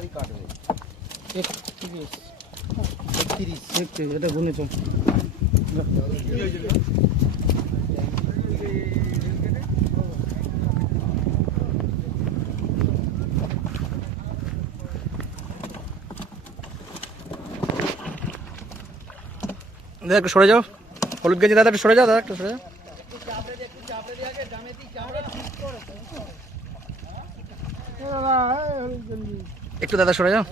তাড়াতাড়ি কাটবে। 31 এটা গুনে চল। দাদা একটু সরে যাও, হলুদ গেঞ্জি দাদা একটু সরে যাও, দাদা একটু সরে যাও। একটু দাদা সরে যাও।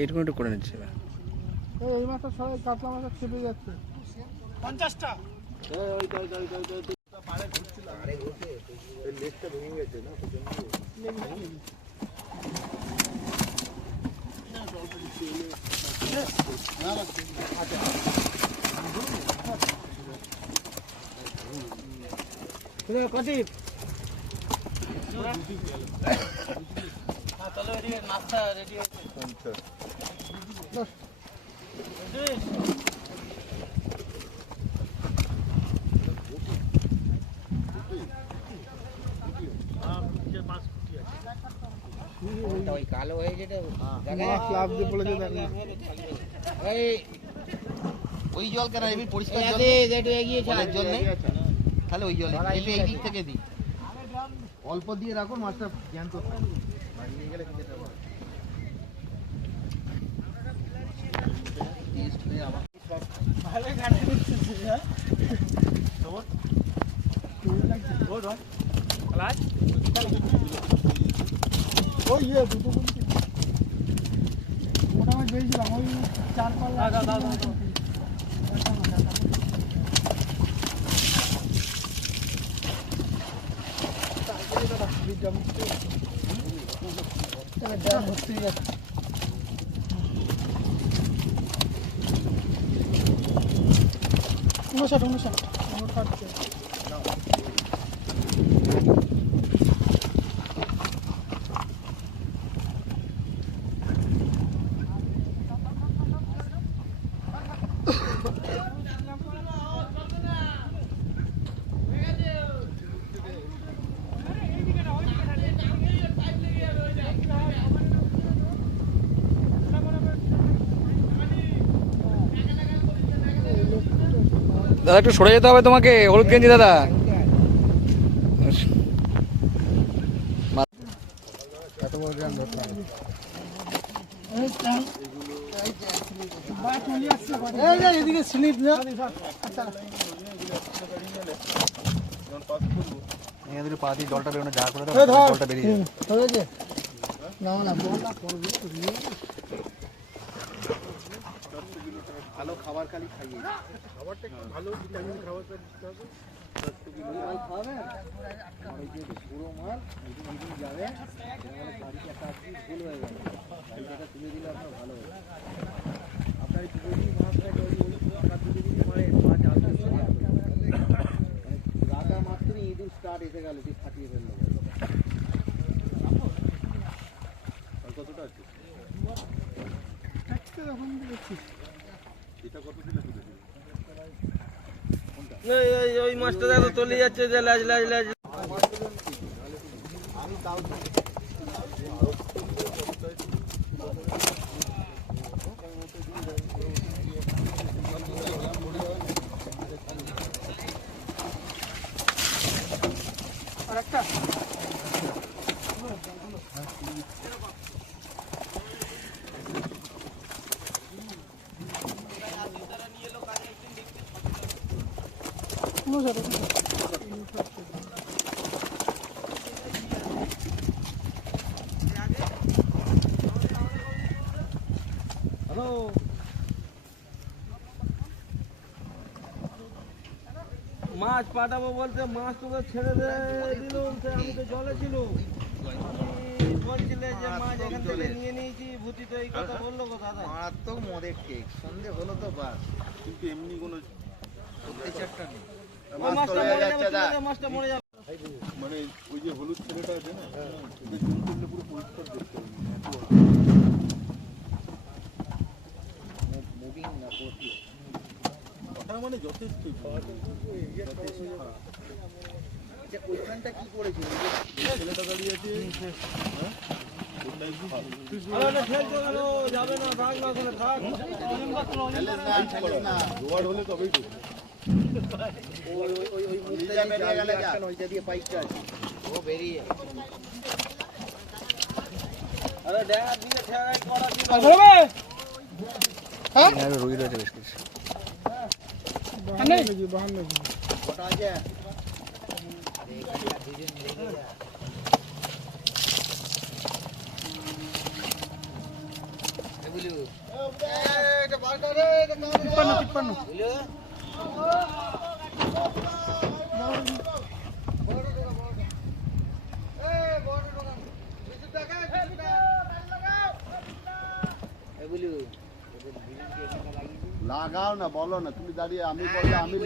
এইটুকু একটু করে নিচ্ছি। এই মাছটা সবাই কাতলা মাছটা খেপে যাচ্ছে 50টা। কদিপ নাস্তা রেডি হয়েছে। ওই কালো হয়ে যেটা ক্লাব দিয়ে বলেছে দেখো ওই জল কেন এমনি পরিষ্কার জল এগিয়ে জল নেই, তাহলে ওই জল এই দিক থেকে দিই, অল্প দিয়ে রাখো, মাছটা জ্যান্ত থাকবে, বাড়িয়ে গেলে খেতে পারবো। ওই দুটো মোটামুটি বেরিয়েছিলাম ওই 4 পাল্লা। দাদা একটু সরে যেতে হবে তোমাকে, হলুদ গেঞ্জি দাদা। এদিকে স্লিপ না পা দিয়ে জলটা বেরোনো যা করে জলটা বেরিয়ে যাবে। ভালো খাবার খালি খাইয়ে, খাবারটা একটু ভালো ভিটামিন খাবার দিতে হবে। 10 মাল খাবে আর ওই যে পুরো মাল মিটিং যাবে, বাড়িতে একটা ফুল হয়ে যাবে, এইটা তুলে দিলে আপনার ভালো হবে। আপনার পুরোই মাছটা তৈরি হলে টাকা তুলে দিতে পারে, মাছ আসবে রাগা মাত্রই ইঁদুর স্টার্ট এসে গেল, ঠিক ফাটিয়ে ফেললো। কতটা আছে এটা, কত দিলে তুলে দিবে? ওই মাছটা দাদা তলিয়ে যাচ্ছে যে লাজ লাজ লাজ। আমি তাও আর একটা হ্যালো, মাছ পাঠাবো বলতে মাছ তোকে ছেড়ে দিল, আমি তো জলে ছিল। বলছিলে যে মাছ এখান থেকে নিয়ে নিয়েছি, ভূতি তো এই কথা বললো গো দাদা। মারাত্মক মদের কেক সন্ধে হলো তো বাস, কিন্তু এমনি কোনো অত্যাচারটা নেই। ওই মাছটা মরে যাবে, ছেড়ে দে, মাছটা মরে যাবে। মানে ওই যে হলুদ ছেলেটা আছে না, ওদের জুম করলে পুরো পরিষ্কার দেখতে পাবি। মুভিং না করতে ওটা মানে যথেষ্ট খারাপ। এটা ওইখানটা কি করেছিল? যে ছেলেটা দাঁড়িয়ে আছে, হ্যাঁ, ওটাই খারাপ। আরে না, ফেলতে গেল, যাবে না, থাক না, ওখানে থাক। জোয়ার হলে তবেই ঢুকবে। ওই মুখটা বেরিয়ে গেলে ওইটা দিয়ে পাইপটা আছে, ও বেরিয়ে আরে ড্যাঙার দিকে ঠেকাই করা ছিল। এখানে রুই রয়েছে বেশ কিছু। ওটা আছে। লাগাও না, বলো না, তুমি দাঁড়িয়ে আমি বললে আমি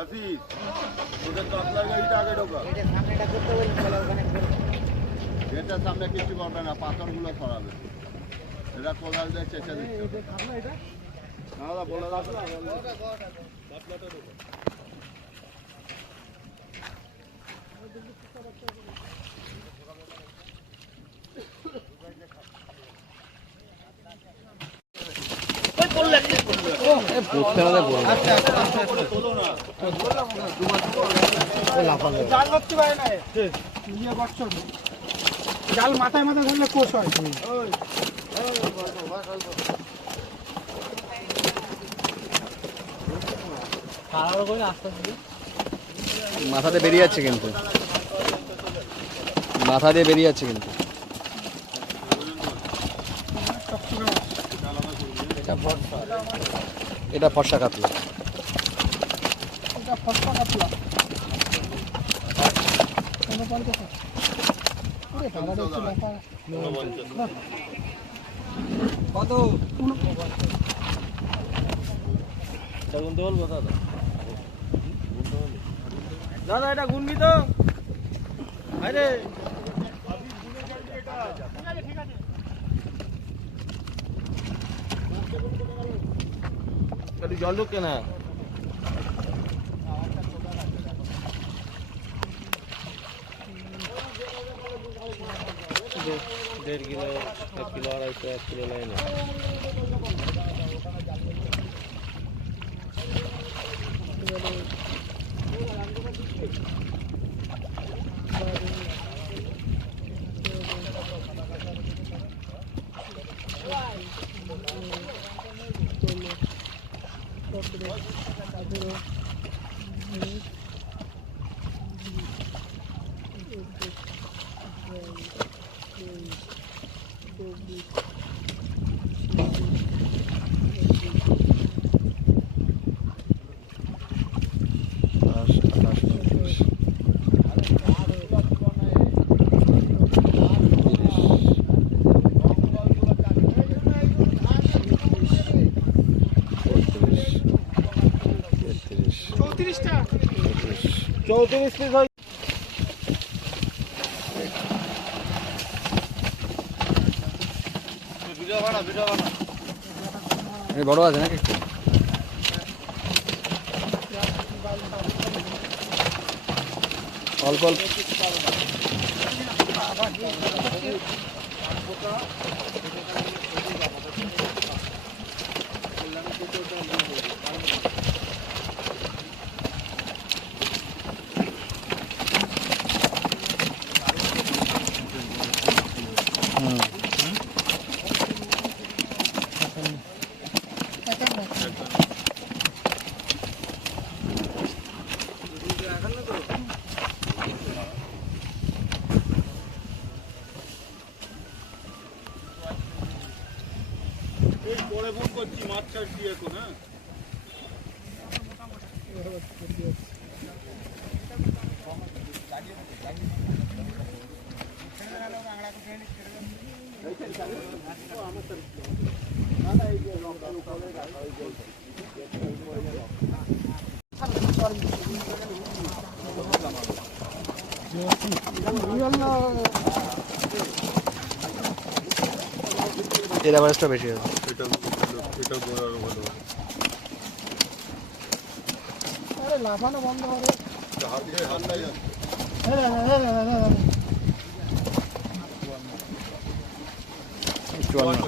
আসিস, ওদের কাতলার গাড়িটা আগে ঢোকা। এটা সামনেটা করতে বলুন, বলে ওখানে করবে। এটার সামনে কিছু করবে না, পাথরগুলো সরাবে। এটা কোদাল দিয়ে চেঁচে দিচ্ছে। না দাদা, বলে রাখো। জাল মাথায় মাথায় ধরলে কোষ হয়। মাথা দিয়ে বেরিয়ে যাচ্ছে কিন্তু, মাথা দিয়ে বেরিয়ে যাচ্ছে কিন্তু। এটা ফর্সা কাতলা। এটা ফসফা কাতলা। কত? গুনতে বলবো দাদা? দাদা এটা গুনবি তো? আরে জল ঢুকে না। দেড় কিলো, 1 কিলো, 250, 1 কিলো লাইনে। চৌত্রিশ পিস হয়। বড় আছে নাকি? অল্প অল্প। মাছ ছাড়ছি এখন, হ্যাঁ। এর অ্যাভারেজটা বেশি আছে। এটা গোড়ার ভালো। আরে লাফানো বন্ধ করে হাত দিয়ে হাতটাই যাচ্ছে। চুয়ান্ন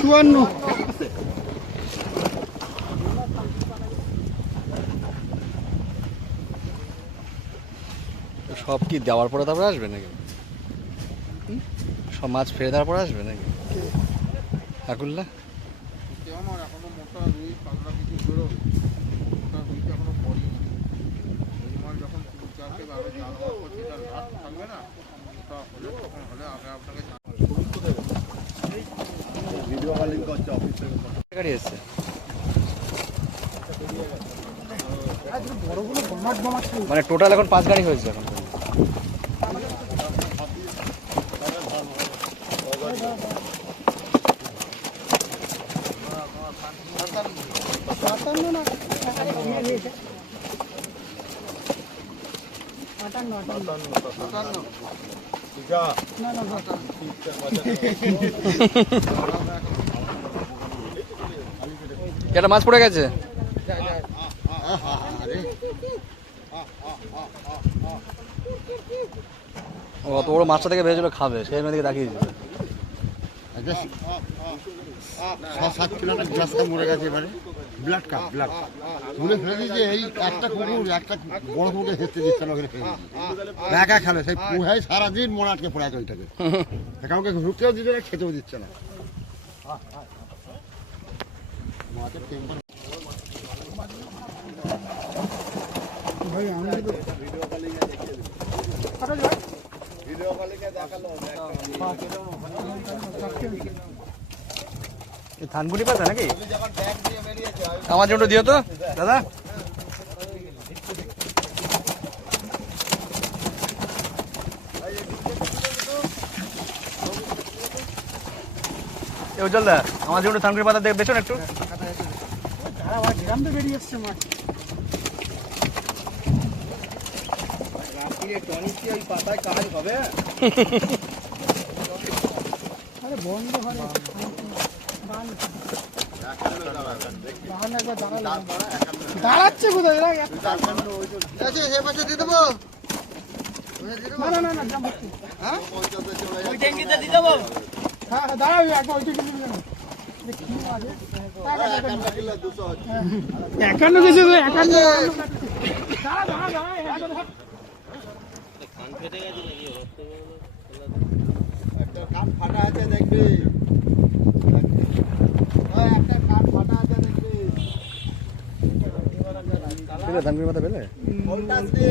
54 সব কি দেওয়ার পরে তারপরে আসবে নাকি? সব মাছ ফেলে দেওয়ার পরে আসবে নাকি আকুল্লা? আমার এখনো মোটা রুই পাতলা কিছু বেরো, মোটা রুইটা এখনো পড়েনি। ওই মাছ যখন পুকুর চাষে ভাবে জাল মাছ করছে, তার ঘাট থাকবে না, মোটা হলে তখন হলে আগে আপনাকে ভিডিও কলিং করছে অফিস থেকে। গাড়ি এসছে বড়গুলো বমাট বমাট মানে টোটাল এখন 5 গাড়ি হয়েছে এখন। না 58 একটা মাছ পড়ে গেছে। ও অত বড় মাছটা থেকে ভেবেছিল খাবে, সেই মেয়েদিকে তাকিয়ে দিল। 6-7 কিলো গ্লাসটা মরে গেছে এবারে, ব্লাড কাপ ব্লাড তুলে ফেলে দিয়েছে। এই একটা কুকুর একটা বড় কুকুরকে হেঁটে দিচ্ছে না, ওখানে ফেলে দিচ্ছে। একা খেলে সেই পুহাই সারাদিন মনে আটকে পড়ে আছে ওইটাকে, কাউকে ঢুকতেও দিচ্ছে না, খেতেও দিচ্ছে না। মাছের টেম্পার ভাই আমি তো ভিডিও কলিং এ দেখিয়ে দিই। ভিডিও কলিং এ দেখালো ধানগুড়ি পাতা নাকি? যখন ব্যাগ দিয়ে বেরিয়েছে আমার জন্য দিও তো দাদা। এ উজ্জ্বল দা, আমার জন্য ধানগুড়ি পাতা দেখে বেছো না একটু। গ্রাম তো বেরিয়ে এসছে মাছ। রাত্রিরে টনিক ওই পাতায় কাজ হবে। আরে বন্ধ করে দাঁড়াচ্ছে কোথায়? না না না না হ্যাঁ হ্যাঁ দাঁড়াবি একটা ওইটা কিন্তু একান্ন গেছে তো, একান্ন দাঁড়া দাঁড়া দাঁড়া একটা কান ফাটা আছে দেখবি, একটা কান ফাটা আছে দেখবি। ধানগুড়ি পাতা পেলে ওইটা দে,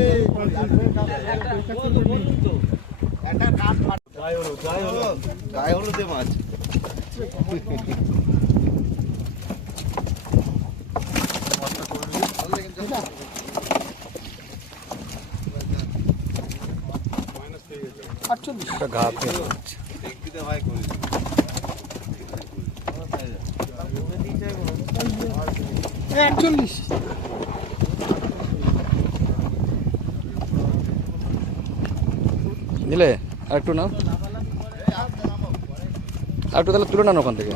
একটা কান ফাটা। গায়ে হলুদে মাছ। একটা ঘা পেয়ে 41 দিলে আর একটু নাও, আর একটু তাহলে তুলে নাও ওখান থেকে।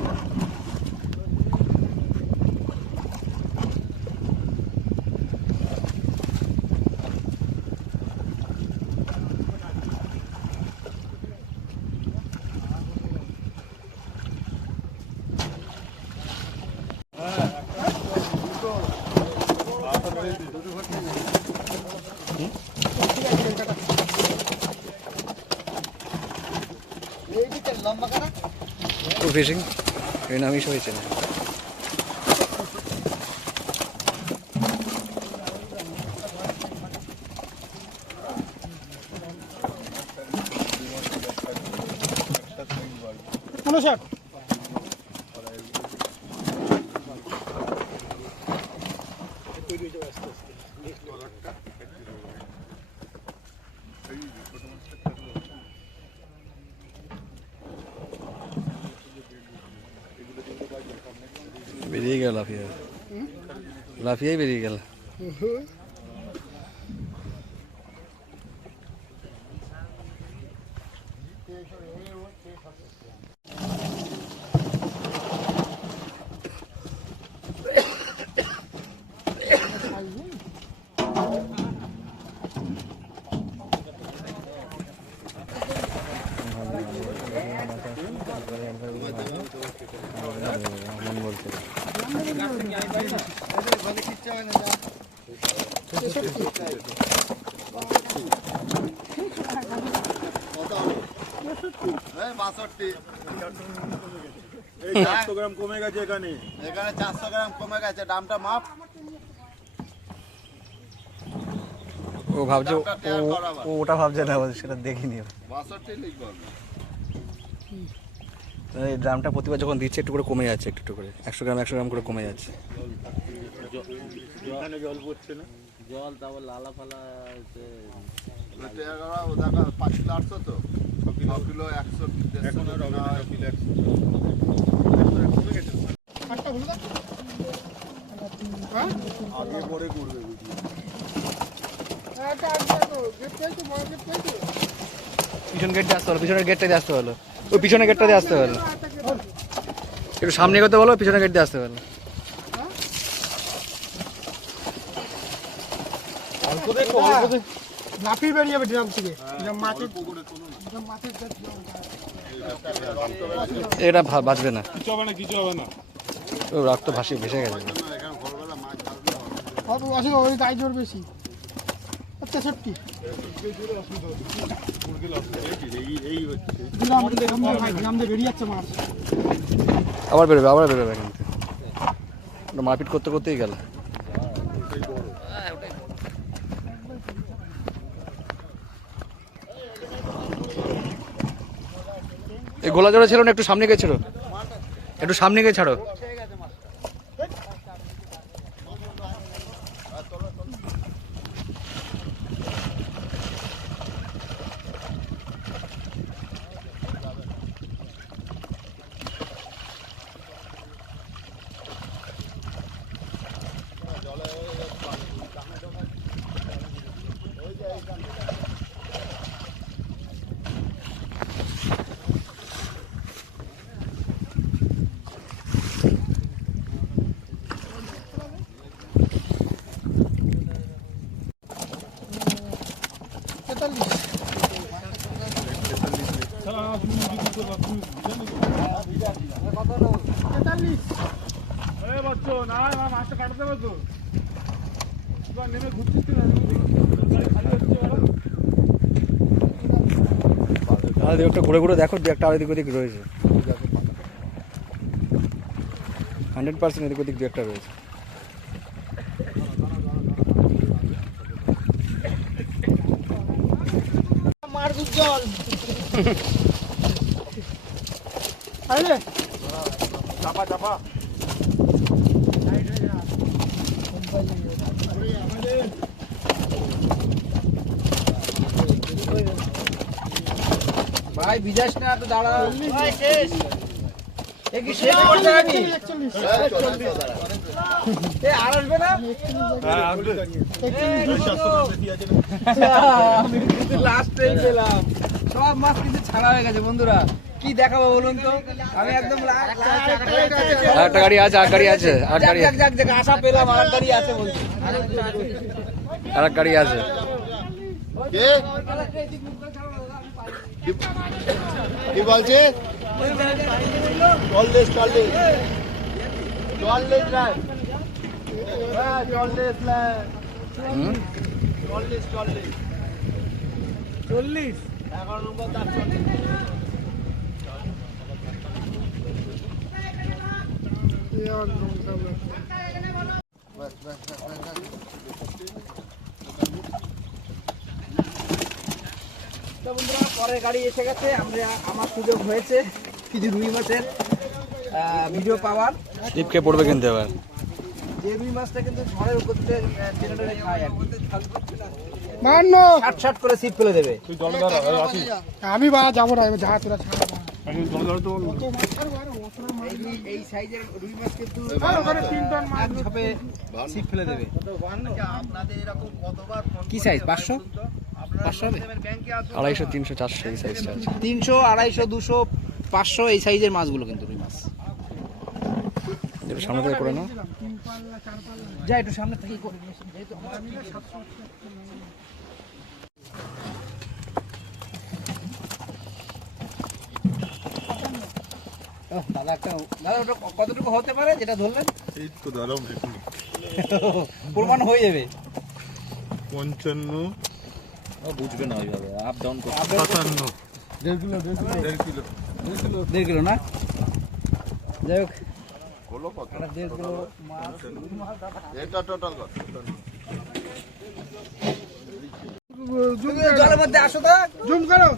ফিশিং এই নামই হয়েছে না। 59। বেরিয়ে গেল লাফিয়ে, লাফিয়েই বেরিয়ে গেল। মন বলছে এই 62 এই 400 গ্রাম কমে গেছে এখানে। এখানে 400 গ্রাম কমে গেছে, দামটা মাপ। ও ভাবছে ও ওটা ভাবছে না, সেটা দেখিনি। 62 লিখবো আমি। এই ড্রামটা প্রতিবার যখন দিচ্ছে একটু করে কমে যাচ্ছে, একটু একটু করে 100 গ্রাম করে কমে যাচ্ছে। এখানে জল পড়ছে না। জল তারপর লালা ফালা টেয়ারা ও দেখা 5 কিলো 800 তো 6 কিলো 100 এখন আর হবে না, 6 কিলো 100 কমে গেছে। আটটা হলো না? হ্যাঁ? আগে পরে করবে বুঝি। একটা আটটা তো, গেট পেয়েছো, বড় গেট পেয়েছো? পিছন গেট দিয়ে আসতে হলো, পিছনের গেটটা দিয়ে আসতে হলো, ওই পিছনের গেটটা দিয়ে আসতে হলো। একটু সামনে করতে বলো, পিছনের গেট দিয়ে আসতে হলো। লাফিয়ে বেরিয়ে যাবে ড্রাম থেকে। মাছের এটা বাঁচবে না, কিছু হবে না, কিছু হবে না। ও রক্ত ভাসিয়ে ভেসে গেছে। এখানে ভোরবেলা মাছ ধরবে। কত আসলে ওই গায়ে জোর বেশি। 63 এই হচ্ছে গ্রাম দিয়ে বেরিয়ে যাচ্ছে মাছ। আবার বেরোবে কিন্তু মারপিট করতে করতেই গেল। এই গোলা জোড়া ছিল না, একটু সামনে গিয়ে ছিল, একটু সামনে গিয়ে ছাড়ো। মাছটা কাটতে হবে তো, নেমে আর একটা ঘুরে ঘুরে দেখো, একটা এদিক ওদিক রয়েছে, 100% এদিক ওদিক দু একটা রয়েছে। মার জল আরে চাপা চাপা। ভাই বিজাস না তো দাঁড়া। ভাই শেষ এ কি শেষ 41 এ আর আসবে না? হ্যাঁ আসবে। 41 আমি কিন্তু লাস্টেই পেলাম। সব মাছ কিন্তু ছাড়া হয়ে গেছে বন্ধুরা। কি দেখাবো বলুন তো? আমি একদম আরেকটা গাড়ি আছে, আর গাড়ি আছে, আর গাড়ি যাক যাক যাক আশা পেলাম, আর গাড়ি আছে বলছি। আর গাড়ি আছে। কে কি বলছে? 40 লাখ। হ্যাঁ 40 লাখ। 40 40 11 নম্বর দাম 40। তো বন্ধুরা পরের গাড়ি এসে গেছে, আমার সুযোগ হয়েছে। কিছু রুই মাছের ভিডিও পাওয়ার। স্লিপকে পড়বে কিন্তু এবার। যে রুই মাছটা কিন্তু ঝড়ের উপর থেকে টেনে টেনে খায় আর কি। বান্ন ষাট করে ছিপ ফেলে দেবে। আমি বাড়া যাবো না, যা তোরা ছাড়া এই সাইজের রুই মাছ কিন্তু ওখানে 3 টন মাছ এক ঝাপে ছিপ ফেলে দেবে। আপনাদের এরকম কতবার ফোন কি সাইজ? 500 হবে? 250, 300, 400 এই সাইজটা আছে। 300, 250, 200, 500 এই সাইজের মাছগুলো কিন্তু রুই মাছ। একটু সামনে থেকে করে নাও। 3 পাল্লা 4 পাল্লা যা একটু সামনে থেকেই করে নিয়ে আসি, যেহেতু আমার দাদা একটা দাদা ওটা কতটুকু হতে পারে যেটা ধরলেন? এই তো দাঁড়াও প্রমাণ হয়ে যাবে। 55 বুঝবে না ওইভাবে আপ ডাউন করতে। 57 দেড় কিলো না? যাই হোক হলো কত? একটা 1.5 কিলো মাছ। এটা টোটাল কত? তুমি জলের মধ্যে আসো তো। জুম করো।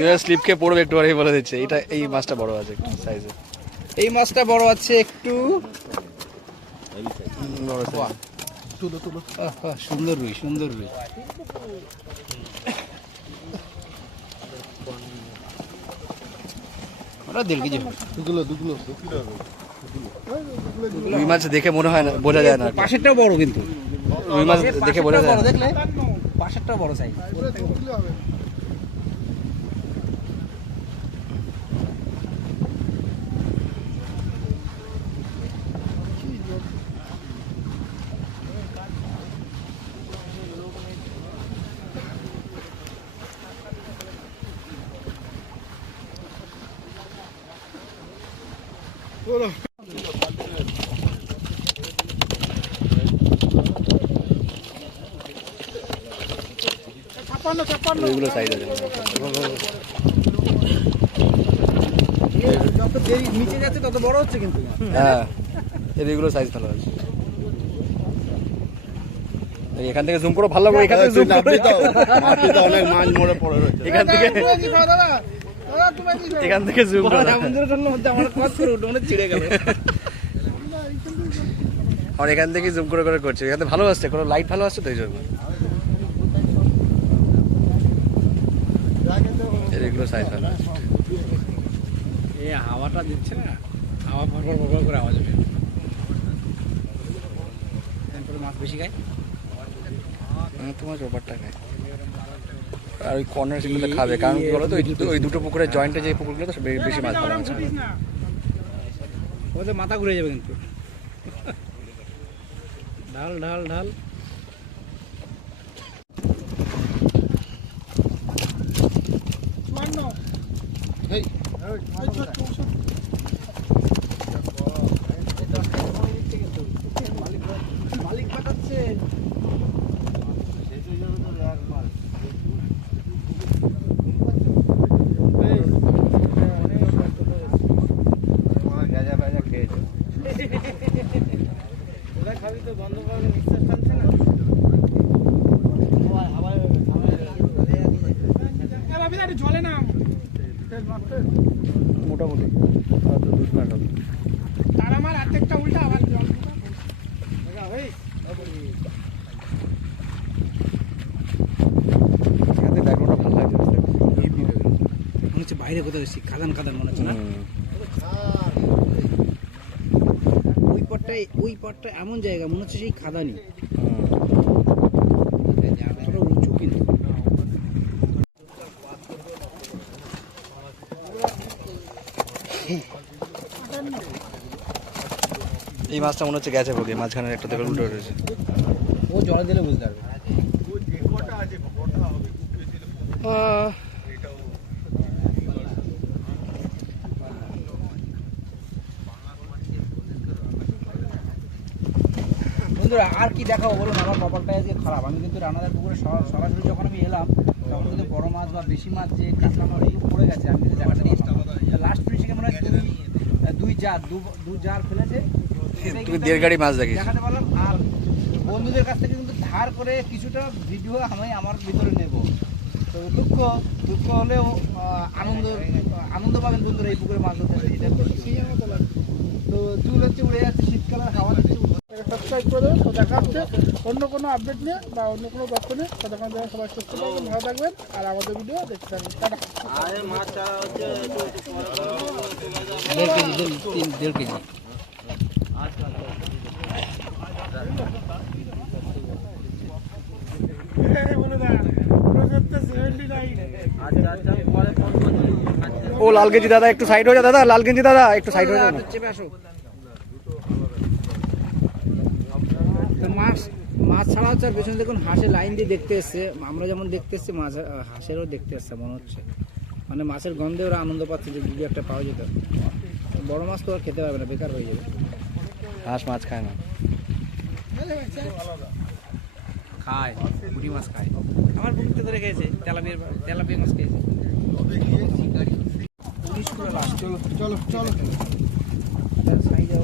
এবার স্লিপকে পড়বে একটু পরেই বলে দিচ্ছে। এটা এই মাছটা বড় আছে একটু সাইজে। এই মাছটা বড় আছে একটু। বড় size। সুন্দর রুই, সুন্দর রুই। ওটা 1.5 কেজি হবে। রুই মাছ দেখে মনে হয় না, বোঝা যায় না। পাশেরটাও বড় কিন্তু। রুই মাছ দেখে বোঝা যায় বড় না। দেখলে পাশেরটাও বড় সাইজ। এগুলো 2 কিলো হবে। এগুলো সাইজ আছে। যত দেরি নিচে যাচ্ছে তত বড় হচ্ছে কিন্তু। হ্যাঁ, এগুলো সাইজ ভালো আছে। এই এখান থেকে জুম করো, ভালো লাগবে। এখান থেকে জুম করো। অনেক মাছ মরে পড়ে রয়েছে। এখান থেকে দাদা দাদা তুমি কি এখান থেকে জুম করো। সমুদ্রের মধ্যে আমার কাজ করে উঠে মানে ছিঁড়ে গেল। আর এখান থেকে জুম করে করে করছে। এখানে ভালো আসছে, কোনো লাইট ভালো আসছে তো এই জন্য। এগুলো সাইজ ভালো আছে। এই হাওয়াটা দিচ্ছে না, হাওয়া ফরফর ফরফর করে আওয়াজ হবে। তারপরে মাছ বেশি খায়। তোমার ব্যাপারটা খায়। আর ওই কর্নার সেগুলো খাবে, কারণ কি বলো তো, ওই দুটো পুকুরের জয়েন্টে যে পুকুরগুলো তো বেশি মাছ ভালো আছে। ওদের মাথা ঘুরে যাবে কিন্তু। ঢাল ঢাল ঢাল। মালিক পাঠাচ্ছে। খাবি তো বন্ধ করলে নিঃশ্বাস টানছে না। জলে না মোটামুটি তার আমার অর্ধেকটা উল্টা আবার জল ব্যাকগ্রাউন্ডটা ভালো লাগছে। মনে হচ্ছে বাইরে কোথাও খাদান খাদান মনে হচ্ছে না। ওই পটটা এমন জায়গা মনে হচ্ছে সেই খাদানি। উঁচু কিন্তু। এই মাছটা মনে হচ্ছে গেছে বলি, মাঝখানে একটা দেখে উল্টো রয়েছে। ও জলে দিলে বুঝতে পারবে। বন্ধুরা আর কি দেখাবো বলুন, আমার কপালটা আজকে খারাপ। আমি কিন্তু রানাদার পুকুরে সরাসরি যখন আমি এলাম তখন কিন্তু বড় মাছ বা বেশি মাছ যে কাঁচা মাছ পড়ে গেছে আমি কিন্তু দেখাতে পারতাম। লাস্ট ফিনিশিংয়ে মনে হয় দুই জার ফেলেছে। তুমি 1.5 গাড়ি মাছ দেখিস। দেখাতে পারলাম। আর বন্ধুদের কাছ থেকে কিন্তু ধার করে কিছুটা ভিডিও আমি আমার ভিতরে নেব। তো দুঃখ হলেও আনন্দ পাবেন বন্ধুরা এই পুকুরে মাছ ধরতে এসে। এটা সিংহের মতো লাগছে। তো চুল হচ্ছে উড়ে যাচ্ছে, শীতকালে হাওয়া দিচ্ছে। সাবস্ক্রাইব করে দেবেন। তো দেখা হচ্ছে অন্য কোনো আপডেট নিয়ে বা অন্য কোনো তথ্য নিয়ে। ততক্ষণ যেন সবাই সুস্থ থাকবেন, ভালো থাকবেন, আর আমাদের ভিডিও দেখতে থাকবেন। টাটা। 1.5 কেজি। ও লাল গেঞ্জি দাদা একটু সাইড হয়ে যা, দাদা লাল গেঞ্জি দাদা একটু সাইড হয়ে যা না। চেপে আসো। তো মাছ ছাড়া হচ্ছে, আর পেছনে দেখুন হাঁসের লাইন দিয়ে দেখতে এসছে। আমরা যেমন দেখতে এসছি মাছ হাঁসেরও দেখতে এসছে মনে হচ্ছে। মানে মাছের গন্ধে ওরা আনন্দ পাচ্ছে যে যদি একটা পাওয়া যেত। বড় মাছ তো আর খেতে পারবে না, বেকার হয়ে যাবে। হাঁস মাছ খায় না। খায়, পুঁটি মাছ খায়। আমার পুকুরতে ধরে খেয়েছে, তেলাপিয়া মাছ খেয়েছে। চলো চলো চলো। সাইজে